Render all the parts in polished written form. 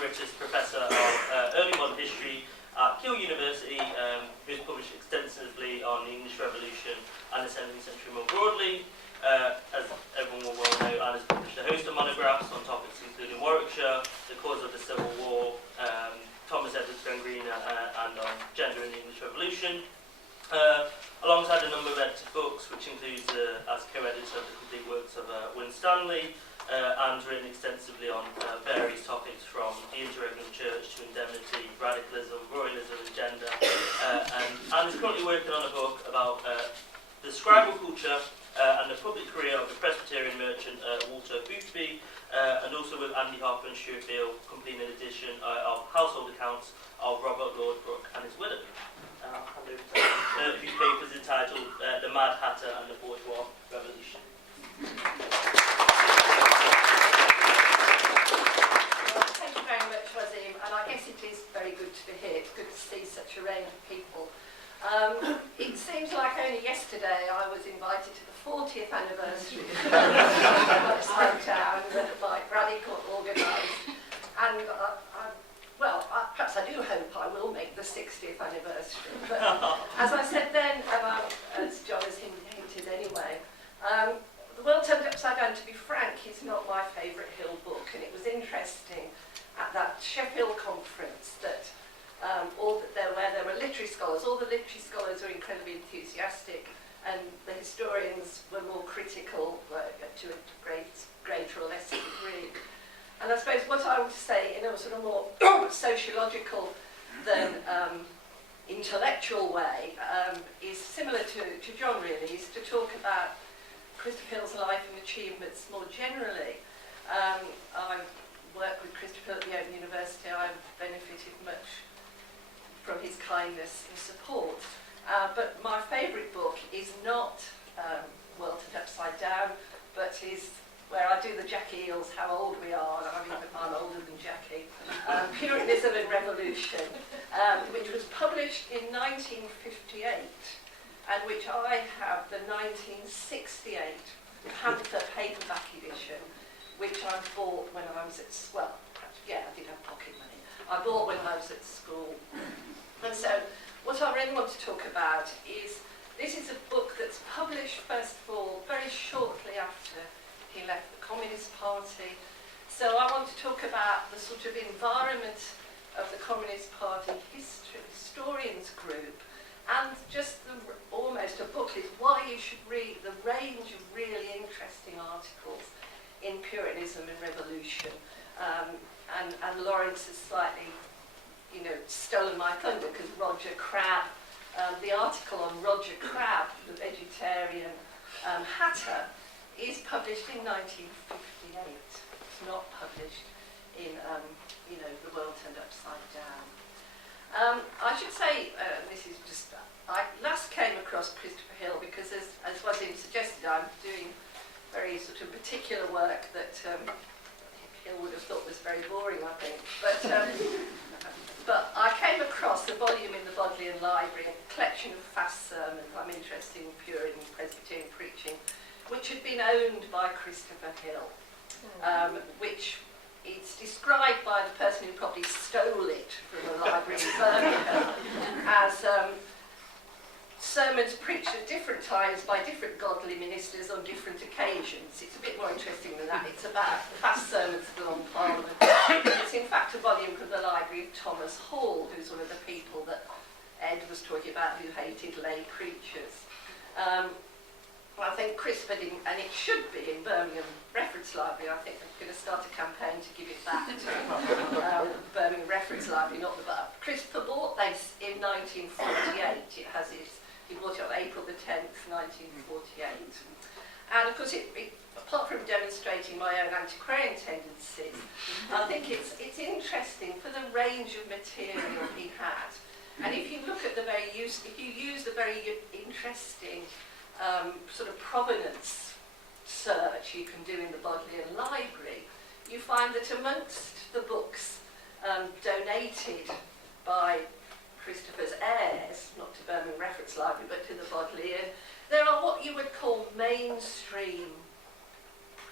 Emeritus Professor of Early Modern History at Keele University, who's published extensively on the English Revolution and the 17th century more broadly. As everyone will well know, Anne has published a host of monographs on topics including Warwickshire, the cause of the Civil War, Thomas Edward's Gangrena, and on gender in the English Revolution. Alongside a number of edited books, which includes as co-editor of the complete works of Winstanley, Anne's written extensively on various topics from the interregnum church to indemnity, radicalism, royalism and gender. And Anne is currently working on a book about the scribal culture and the public career of the Presbyterian merchant Walter Boothby, and also with Andy Harper and Stuart Beale completing an edition of household accounts of Robert Lord Brooke and his widow. I'll hand over to whose paper is entitled The Mad Hatter and the Bourgeois Revolution. Thank you very much, Waseem, and I guess it is very good to be here. It's good to see such a range of people. It seems like only yesterday I was invited to the 40th anniversary of my hometown that Mike Radical organised, and perhaps I do hope I will make the 60th anniversary. But as I said then, as John has hinted anyway, The World Turned Upside Down, to be frank, is not my favourite Hill book, and it was interesting at that Sheffield conference that where there were literary scholars, all the literary scholars were incredibly enthusiastic, and the historians were more critical to a greater or lesser degree. And I suppose what I would say in a sort of more sociological than intellectual way is similar to John really, is to talk about Christopher Hill's life and achievements more generally. I worked with Christopher Hill at the Open University. I've benefited much from his kindness and support. But my favourite book is not World Turned Upside Down, but is where I do the Jackie Eels, How Old We Are, and I'm older than Jackie, Puritanism and Revolution, which was published in 1958, and which I have the 1968 Panther paperback edition, which I bought when I was at, I did have pocket money. I bought when I was at school. And so, what I really want to talk about is, this is a book that's published, first of all, very shortly after he left the Communist Party. So I want to talk about the sort of environment of the Communist Party historians group, and just almost a booklet, why you should read the range of really interesting articles in Puritanism and Revolution. And Lawrence has slightly, stolen my thunder, because Roger Crabb, the article on Roger Crabb, the vegetarian hatter, is published in 1958. It's not published in, The World Turned Upside Down. I should say, this is just, I last came across Christopher Hill because, as Waseem suggested, I'm doing very sort of particular work that Hill would have thought was very boring, I think. But I came across a volume in the Bodleian Library, a collection of fast sermons. I'm interested in Puritan Presbyterian preaching, which had been owned by Christopher Hill, which it's described by the person who probably stole it from a library in Birmingham as sermons preached at different times by different godly ministers on different occasions. It's a bit more interesting than that. It's about fast sermons for the long Parliament. It's in fact a volume from the library of Thomas Hall, who's one of the people that Ed was talking about who hated lay preachers. I think Christopher didn't, and it should be in Birmingham Reference Library. I think they're going to start a campaign to give it back to Birmingham Reference Library, not the bar. Christopher bought this in 1948. He bought it on April the 10th, 1948. And of course, apart from demonstrating my own antiquarian tendencies, I think it's interesting for the range of material he had. And if you look at if you use the very interesting sort of provenance search you can do in the Bodleian Library, you find that amongst the books donated by Christopher's heirs, not to Birmingham Reference Library, but to the Bodleian, there are what you would call mainstream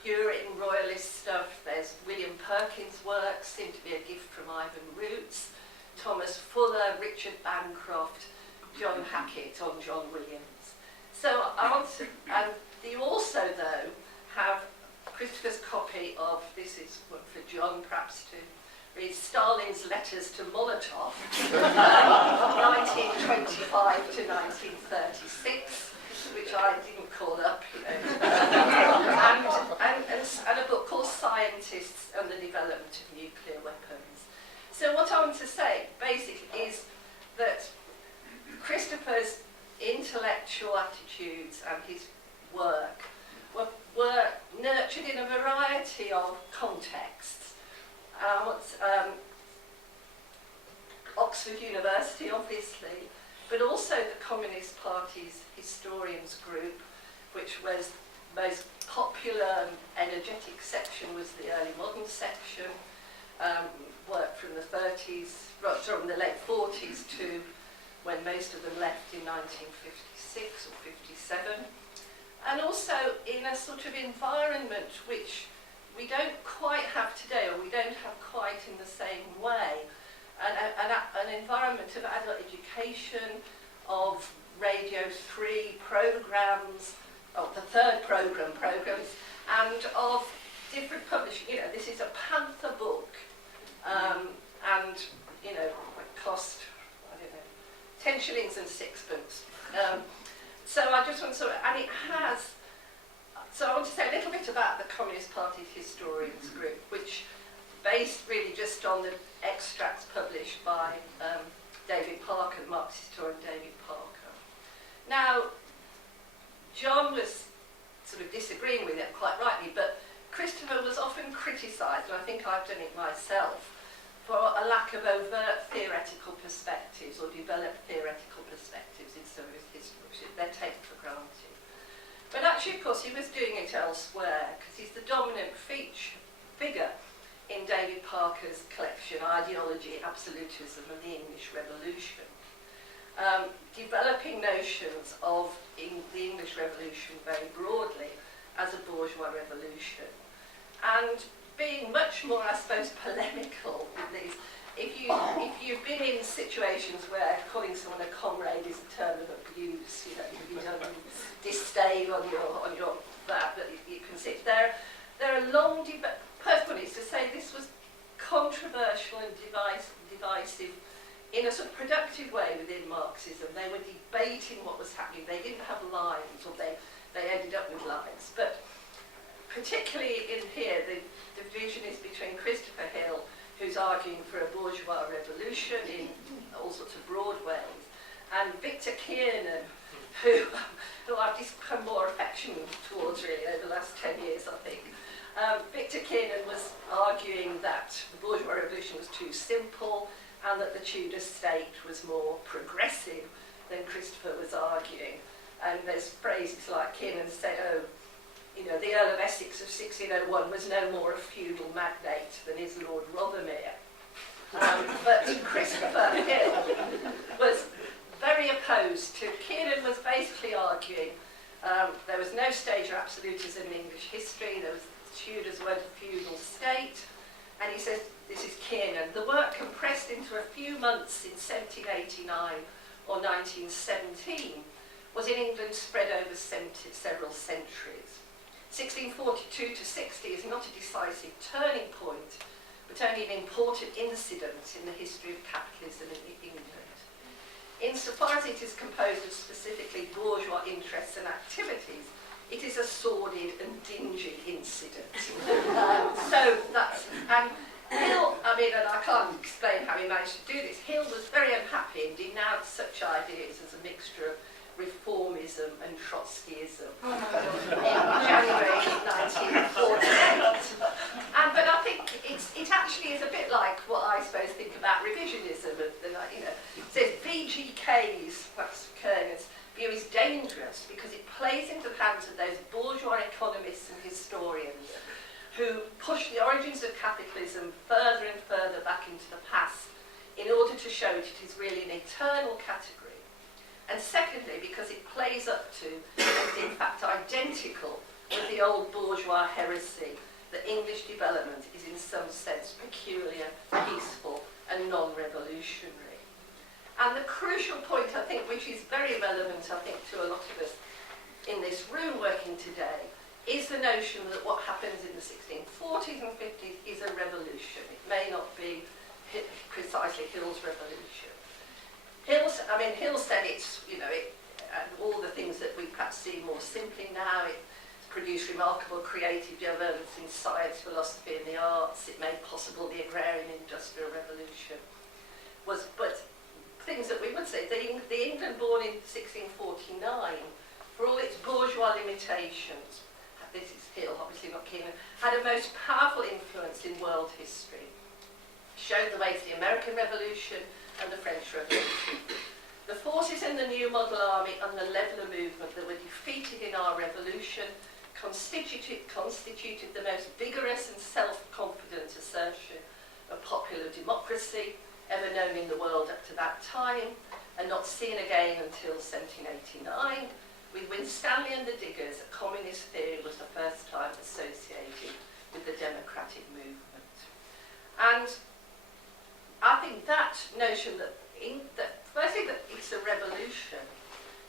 Puritan royalist stuff. There's William Perkins' works, seem to be a gift from Ivan Roots, Thomas Fuller, Richard Bancroft, John Hackett on John Williams. So I want to, and you also though have Christopher's copy of, this is one for John perhaps to read, Stalin's letters to Molotov, 1925 to 1936, which I didn't call up, you know, and a book called Scientists and the Development of Nuclear Weapons. So what I want to say basically is that Christopher's intellectual attitudes and his work were nurtured in a variety of contexts. Oxford University, obviously, but also the Communist Party's historians group, which was most popular and energetic section was the early modern section, worked from the 30s, from the late 40s to when most of them left in 1956 or 57. And also in a sort of environment which we don't quite have today, or we don't have quite in the same way, an environment of adult education, of Radio 3 programmes, of the third programmes, and of different publishing. You know, this is a Panther book, and, you know, it cost, I don't know, 10 shillings and sixpence. So I just want to sort of, and it has, so I want to say a little bit about the Communist Party's historians group, which based really just on the extracts published by David Parker, the Marxist historian David Parker. Now, John was sort of disagreeing with it quite rightly, but Christopher was often criticised, and I think I've done it myself, for a lack of overt theoretical perspectives or developed theoretical perspectives in some of his history, which they're taken for granted. But actually, of course, he was doing it elsewhere, because he's the dominant figure in David Parker's collection, Ideology, Absolutism and the English Revolution, developing notions of the English Revolution very broadly as a bourgeois revolution, and being much more, I suppose, polemical with these. If you've been in situations where calling someone a comrade is a term of abuse, you know, you don't disdain on your that you can see. There are long debates. First one is to say this was controversial and divisive in a sort of productive way within Marxism. They were debating what was happening. They didn't have lines, or they ended up with lines. But particularly in here, the division is between Christopher Hill, who's arguing for a bourgeois revolution in all sorts of broad ways, and Victor Kiernan, who I've just become more affectionate towards really over the last 10 years, I think. Victor Kiernan was arguing that the bourgeois revolution was too simple and that the Tudor state was more progressive than Christopher was arguing. And there's phrases like Kiernan said, oh, you know, the Earl of Essex of 1601 was no more a feudal magnate than his Lord Rothermere. But Christopher Hill was very opposed to, Kiernan was basically arguing there was no stage of absolutism in English history, there was Tudors weren't a feudal state, and he says, this is Kiernan, the work compressed into a few months in 1789 or 1917 was in England spread over several centuries. 1642 to 60 is not a decisive turning point, but only an important incident in the history of capitalism in England. Insofar as it is composed of specifically bourgeois interests and activities, it is a sordid and dingy incident. So that's, and Hill, I mean, and I can't explain how he managed to do this, Hill was very unhappy and denounced such ideas as a mixture of reformism and Trotskyism in January 1948. But I think it actually is a bit like what I suppose think about revisionism. You know, it says VGK's, that's Kernan's view, is dangerous because it plays into the hands of those bourgeois economists and historians who push the origins of capitalism further and further back into the past in order to show that it is really an eternal category. And secondly, because it plays up to, and is in fact identical with the the old bourgeois heresy that English development is in some sense peculiar, peaceful and non-revolutionary. And the crucial point, I think, which is very relevant, I think, to a lot of us in this room working today, is the notion that what happens in the 1640s and 50s is a revolution. It may not be precisely Hill's revolution. Hill said it's, all the things that we perhaps see more simply now. It produced remarkable creative developments in science, philosophy and the arts. It made possible the agrarian industrial revolution. But things that we would say, the England born in 1649, for all its bourgeois limitations, this is Hill, obviously not Keele, had a most powerful influence in world history. Showed the way to the American Revolution and the French Revolution. The forces in the New Model Army and the Leveller movement that were defeated in our revolution constituted the most vigorous and self-confident assertion of popular democracy ever known in the world up to that time, and not seen again until 1789. With Winstanley and the Diggers, a communist theory was the first time associated with the democratic movement. And I think that notion firstly that it's a revolution,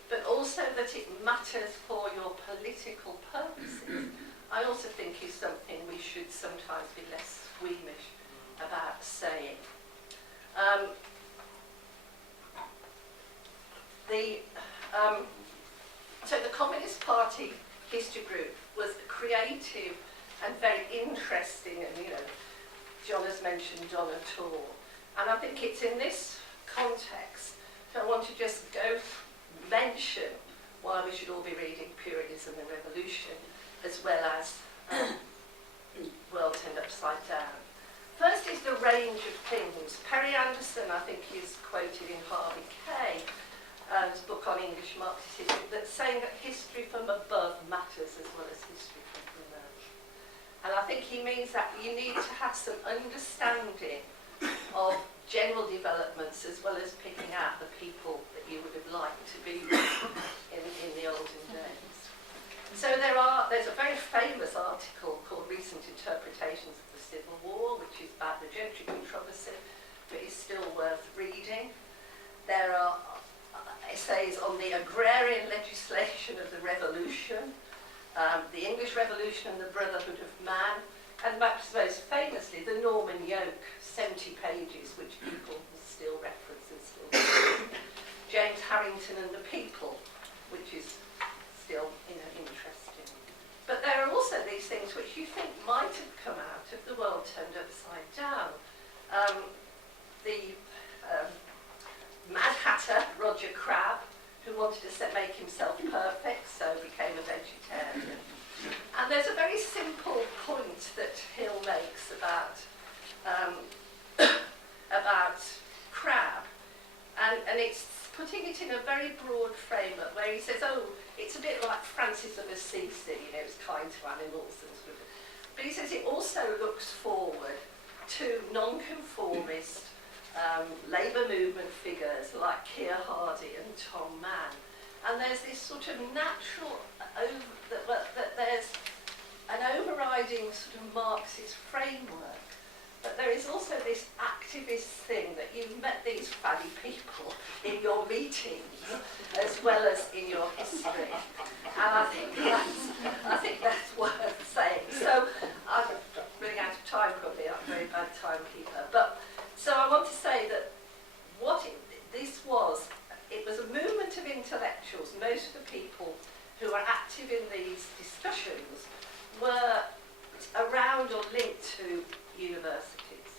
but also that it matters for your political purposes, I also think is something we should sometimes be less squeamish about saying. So the Communist Party History Group was creative and very interesting, and John has mentioned Donna Tor, and I think it's in this context that I want to just mention why we should all be reading Puritanism and Revolution, as well as World Turned Upside Down. First is the range of things. Perry Anderson, I think, is quoted in Harvey Kay's book on English Marxist history, that's saying that history from above matters as well as history from below. And I think he means that you need to have some understanding of general developments as well as picking out the people that you would have liked to be in the olden days. So there's a very famous article called Recent Interpretations of the Civil War, which is about the gentry controversy, but is still worth reading. There are essays on the agrarian legislation of the Revolution, the English Revolution and the Brotherhood of Man, and perhaps most famously, the Norman Yoke, 70 pages, which people still reference and still do. James Harrington and the People, which is still interesting. But there are also these things which you think might have come out of the world turned upside down. The Mad Hatter, Roger Crabbe, who wanted to make himself perfect, so became a vegetarian. And there's a very simple point that Hill makes about Crabbe, and it's putting it in a very broad framework where he says, it's a bit like Francis of Assisi, it's kind to animals and sort of. But he says it also looks forward to non-conformist labour movement figures like Keir Hardie and Tom Mann. And there's this sort of natural, that there's an overriding sort of Marxist framework, but there is also this activist thing that you've met these faddy people in your meetings as well as in your history. And I think that's worth saying. So I'm running out of time probably, I'm a very bad timekeeper. But so I want to say that it was a movement of intellectuals. Most of the people who are active in these discussions were around or linked to universities.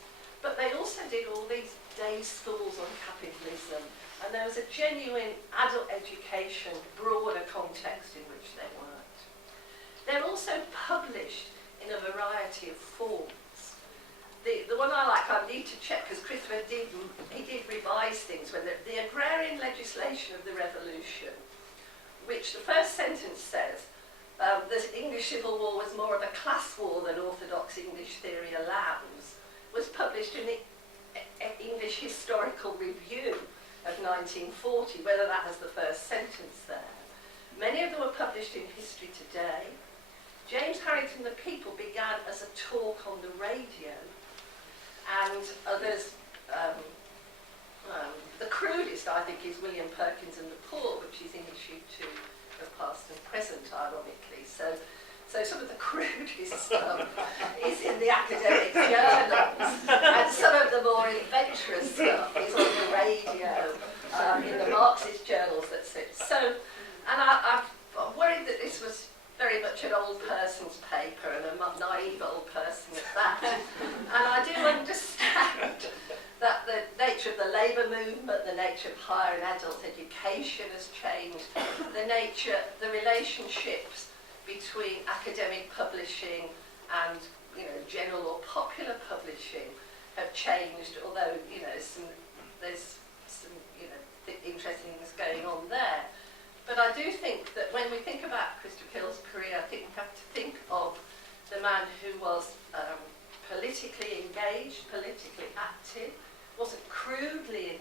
But they also did all these day schools on capitalism, and there was a genuine adult education, broader context in which they worked. They're also published in a variety of forms. The one I like, I need to check, because Christopher did revise things when the agrarian legislation of the Revolution, which the first sentence says, the English Civil War was more of a class war than orthodox English theory allows, was published in the English Historical Review of 1940, whether that has the first sentence there. Many of them were published in History Today. James Harrington the People began as a talk on the radio, and others, the crudest I think is William Perkins and the Poor, which is in issue 2 of Past and Present, ironically. So some of the crudest stuff is in the academic journals, and some of the more adventurous stuff is on the radio, in the Marxist journals, that's it. So, and I'm worried that this was very much an old person's paper, and a naive old person at that. And I do understand that the nature of the labour movement, the nature of higher and adult education has changed, the relationships between academic publishing and, you know, general or popular publishing have changed, although, you know, there's some, you know, interesting things going on there. But I do think that when we think about Christopher Keele's career, I think we have to think of the man who was politically engaged, politically active, wasn't crudely in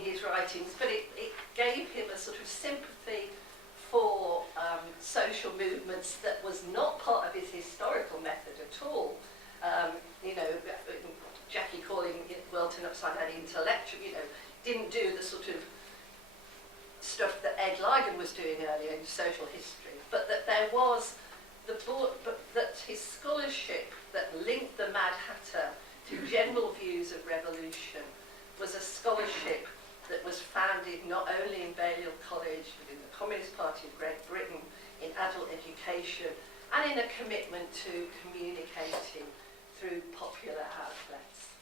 his writings, but it gave him a sort of sympathy for social movements that was not part of his historical method at all. You know, Jackie calling it world turned upside down intellectual, you know, didn't do the sort of stuff that Ed Ligon was doing earlier in social history, but that there was that his scholarship that linked the Mad Hatter to general views of revolution was a scholarship that was founded not only in Balliol College, but in the Communist Party of Great Britain, in adult education, and in a commitment to communicating through popular outlets.